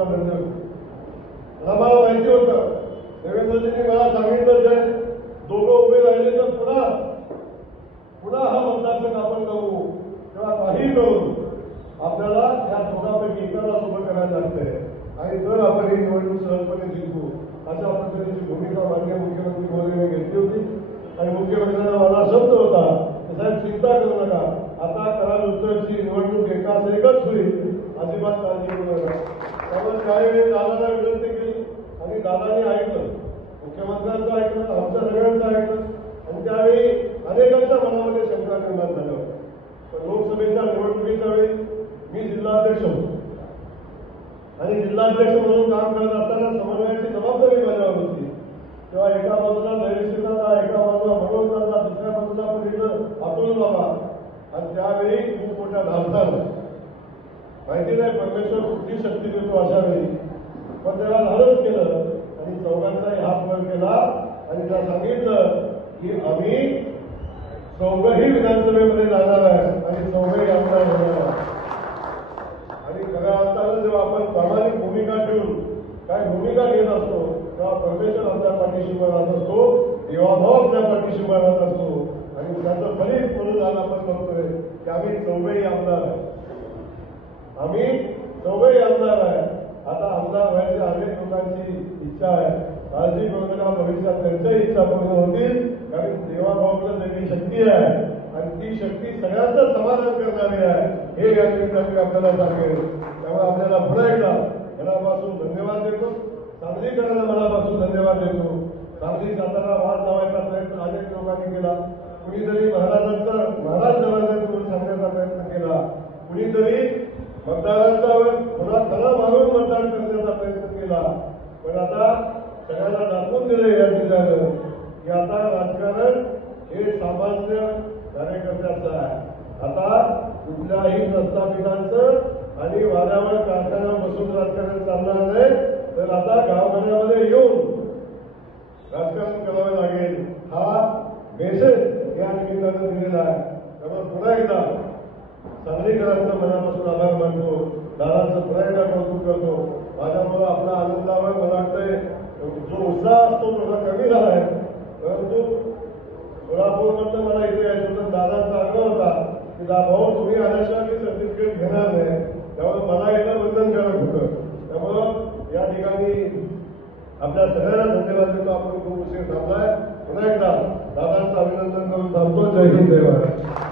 मोठा धंदा आम्हाला माहिती होतं. देवेंद्रजींनी मला सांगितलं जे दोघं उभे राहिले तर पुन्हा हा मतदारसंघ आपण करू किंवा काही करू आपल्याला या दोघांपैकी एकाला सोबत करायला लागतंय आणि जर आपण ही निवडणूक सहजपणे जिंकू अशा पद्धतीची भूमिका माननीय मुख्यमंत्री मोदींनी घेतली होती. आणि मुख्यमंत्र्यांना मला शब्द होता साहेब चिंता करू नका, आता कराड उत्तरची निवडणूक एकाच एकच होईल, अजिबात काळजी करू नका. त्यामुळे त्यावेळी दादाला विनंती केली आणि दादानी ऐकलं, मुख्यमंत्र्यांचं ऐकलं, आमच्या सगळ्यांचं ऐकलं आणि त्यावेळी अनेकांच्या मनामध्ये शंका निर्माण झाल्या. पण लोकसभेच्या निवडणुकीच्या वेळी मी जिल्हाध्यक्ष होतो आणि जिल्हाध्यक्ष म्हणून काम करत असताना समन्वयाची जबाबदारी माझ्यावर होती. तेव्हा एका बाजूला धैर्यशीलता, एका बाजूला मनोजदादा, दुसऱ्या बाजूला पण अतुल बाबा आणि त्यावेळी खूप मोठ्या धाडसानं माहिती नाही परमेश्वर कुठली शक्ती देतो अशा वेळी, पण त्याला धाडस केलं आणि चौघांचाही हात वर केला आणि त्याला सांगितलं की आम्ही चौघही विधानसभेमध्ये जाणार आहे आणि चौघही आमदार होणार आहे. आणि खऱ्या अर्थानं जेव्हा आपण प्रामाणिक भूमिका ठेवून काय भूमिका घेत असतो तेव्हा परमेश्वर आपल्या पाठीशी उभा राहत असतो, देवाभाव आपल्या पाठीशी उभा राहत असतो आणि त्याचं फलित म्हणून आज आपण बघतोय की आम्ही चौघही आमदार आहे. आम्ही चौघही आमदार आहे. आता आमदार व्हायची अनेक लोकांची इच्छा आहे. काळजी करू नका, भविष्यात त्यांच्याही इच्छा पूर्ण होतील, कारण देवाभावाकडे वेगळी शक्ती आहे आणि ती शक्ती सगळ्यांचं समाधान करणारी आहे हे या निमित्ताने आपल्याला सांगेल. त्यामुळे आपल्याला पुन्हा एकदा मनापासून धन्यवाद देतो. सांगलीकरांना मनापासून धन्यवाद देतो. सांगली सातारा महाराज लावायचा प्रयत्न अनेक लोकांनी केला. कुणीतरी महाराजांचा महाराज लावायचा म्हणून सांगण्याचा प्रयत्न केला. कुणीतरी मतदारांच्यावर पुन्हा कला मारून मतदान करण्याचा प्रयत्न केला. पण आता सगळ्यांना दाखवून दिलं या जिल्ह्यानं की आता राजकारण हे सामान्य कार्यकर्त्याचं आहे. आता कुठल्याही प्रस्थापितांचं आणि वाड्यावर कारखाना बसून राजकारण चालणार नाही, तर आता गावगाड्यामध्ये येऊन राजकारण करावं लागेल हा मेसेज या निमित्तानं दिलेला आहे. त्यामुळे पुन्हा एकदा सांगलीकरांचं मनापासून आभार मानतो, दादांचं पुन्हा एकदा कौतुक करतो. माझ्यामुळे आपला आनंदावर मला वाटतंय जो उत्साह असतो थोडा कमी झाला आहे, परंतु सोलापूरमधनं मला इथे यायचं होतं. दादांचा आग्रह होता की भाऊ तुम्ही आल्याशिवाय मी सर्टिफिकेट घेणार नाही, त्यामुळे मला येणं बंधनकारक होतं. त्यामुळं या ठिकाणी आपल्या सगळ्यांना धन्यवाद देतो. आपण खूप उशीर थांबलाय. पुन्हा एकदा दादांचं अभिनंदन करून थांबतो. जय हिंद, जय भारत.